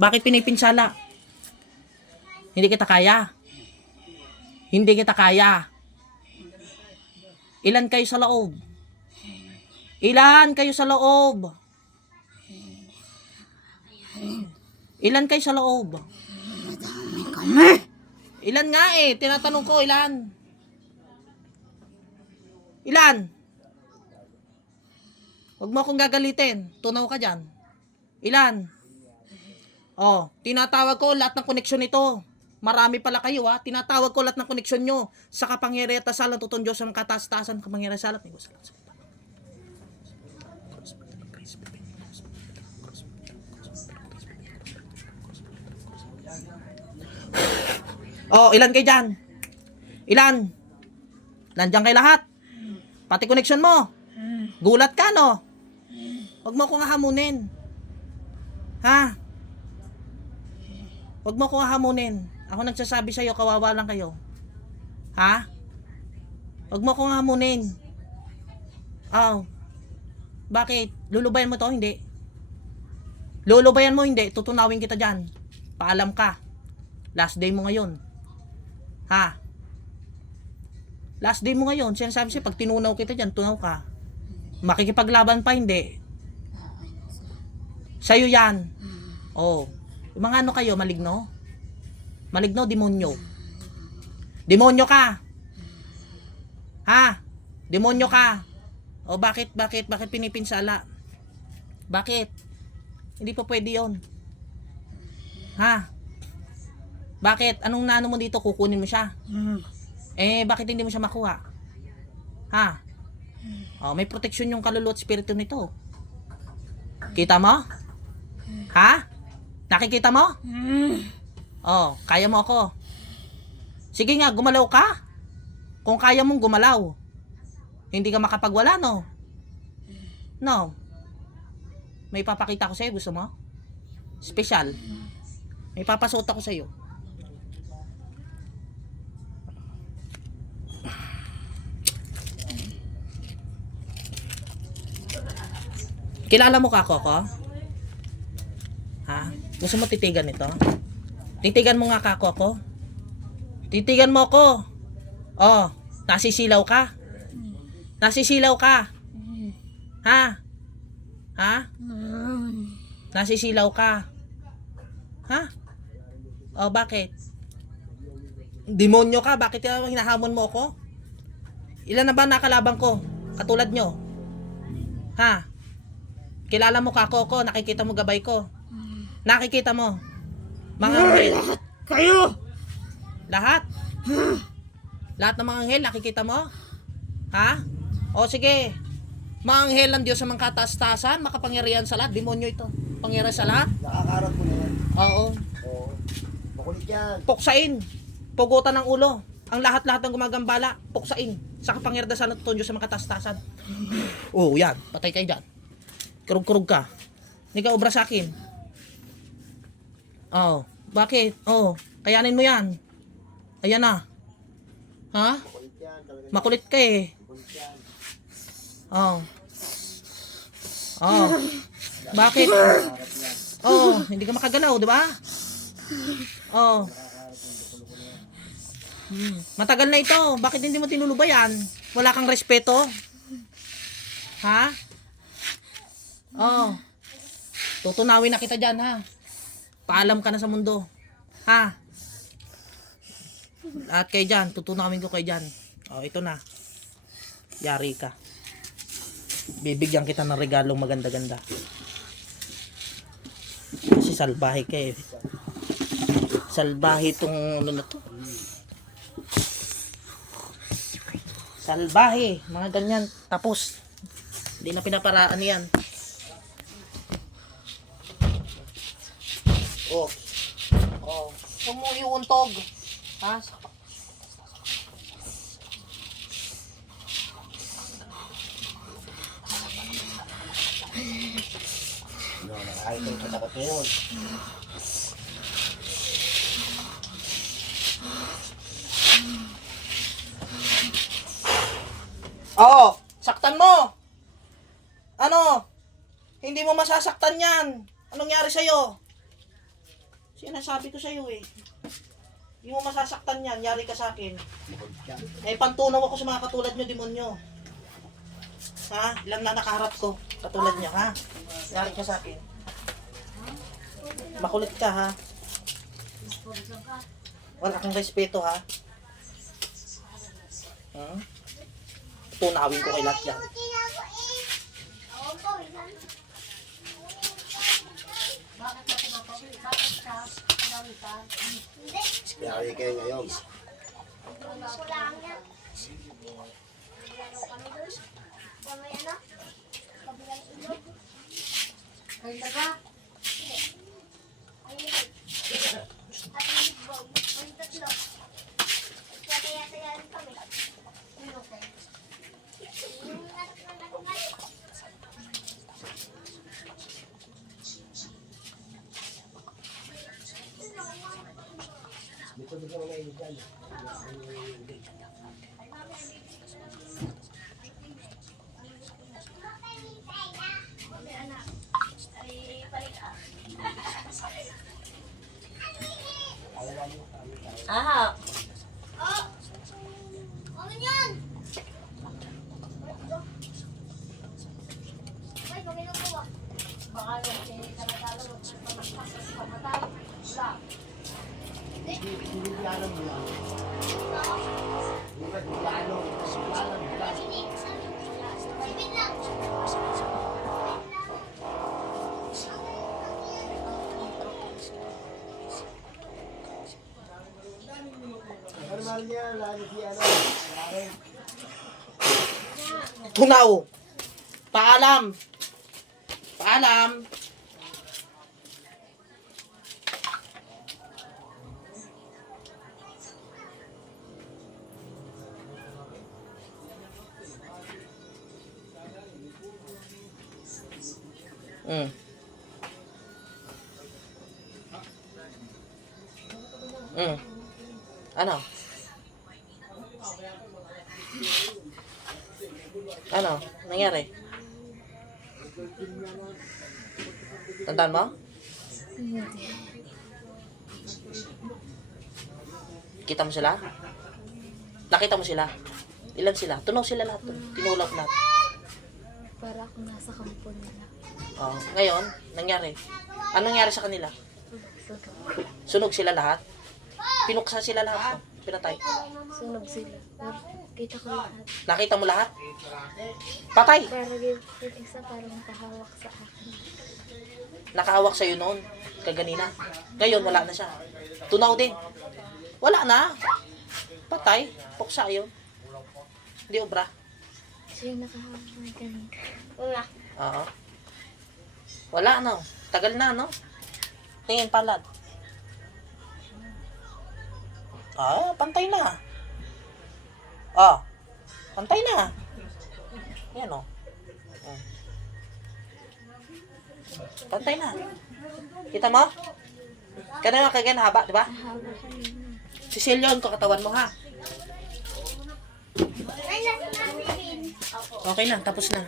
Bakit pinipinsala? Hindi kita kaya. Hindi kita kaya. Ilan kayo sa loob? Ilan kayo sa loob? Ilan kayo sa loob? Madami kami. Ilan nga eh? Tinatanong ko, ilan? Ilan? Huwag mo akong gagalitin. Tunaw ka dyan. Ilan? Oh, tinatawag ko lahat ng koneksyon nito. Marami pala kayo ha. Tinatawag ko lahat ng koneksyon nyo. Sa kapangyarihan at tasalan tutun Diyos sa mga kataas-taasan kapangyarihan salat. Oh, ilan kayo dyan? Ilan? Nandiyan kayo lahat? Pati koneksyon mo? Gulat ka, no? Huwag mo akong hahamunin. Ha? Huwag mo akong hahamunin. Ako nagsasabi sa'yo, kawawa lang kayo. Ha? Huwag mo akong hahamunin. Oh. Bakit? Lulubayan mo to? Hindi. Lulubayan mo? Hindi. Tutunawin kita dyan. Paalam ka. Last day mo ngayon. Ha? Last day mo ngayon. Sinasabi siya, pag tinunaw kita dyan, tunaw ka. Makikipaglaban pa, hindi. Sa'yo yan. Oh. Yung mga ano kayo, maligno? Maligno, demonyo. Demonyo ka. Ha? Demonyo ka. O bakit pinipinsala? Bakit? Hindi pa pwede yun. Ha? Bakit? Anong nano mo dito? Kukunin mo siya? Eh, bakit hindi mo siya makuha? Ha? Oh, may proteksyon yung kaluluwa at spirito nito. Kita mo? Ha? Nakikita mo? Oh, kaya mo ako. Sige nga, gumalaw ka. Kung kaya mong gumalaw. Hindi ka makapagwala, no? No. May papakita ko sa'yo, gusto mo? Special. May papasuot ako sa'yo. Kilala mo ka ako? Ha? Gusto mo titigan ito? Titigan mo nga ako? Titigan mo ako. Oh, nasisilaw ka? Nasisilaw ka? Ha? Ha? Nasisilaw ka? Ha? Oh, bakit? Demonyo ka? Bakit hinahamon mo ako? Ilan na ba nakalaban ko? Katulad nyo? Ha? Kilala mo ka ako? Nakikita mo gabay ko? Nakikita mo? Mga anghel? Lahat kayo. Lahat? Lahat ng mga anghel, nakikita mo? Ha? O sige. Mga anghel ng Diyos sa mga kataas-taasan, makapangyarihan sa lahat. Demonyo ito. Pangyarihan sa lahat? Nakakarap mo na yan. Oo. Oo. Makulit yan. Puksain. Pugutan ng ulo. Ang lahat-lahat ng gumagambala, puksain. Sa kapangyarihan sa lahat tutun Diyos sa mga kataas-taasan. Oo, yan. Patay kayo dyan. Kurug-kurug ka. Hindi ka obra sa akin. Oh, bakit? Oh, kayanin mo yan. Ayan na. Ha? Makulit yan. Talaga Makulit ka eh. makulit yan. Oh. Oh. Bakit? Oh, hindi ka makagalaw, di ba? Oh. Matagal na ito. Bakit hindi mo tinulubayan? Wala kang respeto? Ha? Oh. Tutunawin na kita dyan, ha? Paalam ka na sa mundo. Ha? At kayo dyan, tutunawin ko kayo dyan. Oh, ito na. Yari ka. Bibigyan kita ng regalong maganda-ganda. Kasi salbahe ka eh. Salbahe itong ano na to. Salbahe. Mga ganyan. Tapos. Hindi na pinaparaan yan. Oh. Oh. Sumuyuntog. Ha? No, nakahit yung katakot ngayon. Oh, saktan mo. Ano? Hindi mo masasaktan yan. Anong nangyari sa'yo? Sinasabi ko sa'yo eh. Hindi mo masasaktan yan, yari ka sa akin. Makulit yan. Eh, pantunaw ako sa mga katulad nyo, demonyo. Ha? Ilang na nakaharap ko, katulad nyo, ha? Yari ka sa akin. Makulit ka, ha? Wala kang respeto, ha? Hmm? Tunawin ko kay lahat yan. Yari kayo ngayon. Dito dito mga iligan. Ah, Hindi alam mo lang. Hindi alam. Normal niya, lalo si ano. Tunaw! Paalam! Paalam! Mm. Mm. Ano? Ano? Nangyari? Tandaan mo? Kita mo sila? Nakita mo sila? Ilan sila? Tunaw sila lahat. Tinulak lahat. para ako nasa kampo nila. Oh, ngayon, nangyari. Anong nangyari sa kanila? Sunog sila lahat? Pinuksa sila lahat? No? Pinatay? Sunog sila. Kita ko lahat. Nakita mo lahat? Patay! Pero yung isa parang nakahawak sa akin. Nakahawak sa'yo noon, kaganina. Ngayon, wala na siya. Tunaw din. Wala na. Patay. Puksa yun. Hindi obra. Siya yung nakahawak na ganun. Wala. Oo. Wala na. Tagal na, no? Tingin palad. Ah, pantay na. Ah, pantay na. Yan, oh. Oh. Pantay na. Kita mo? Kanina kagyan haba, di ba? Hawak kanina. Sisilyon ko katawan mo, ha? Okay na, tapos na.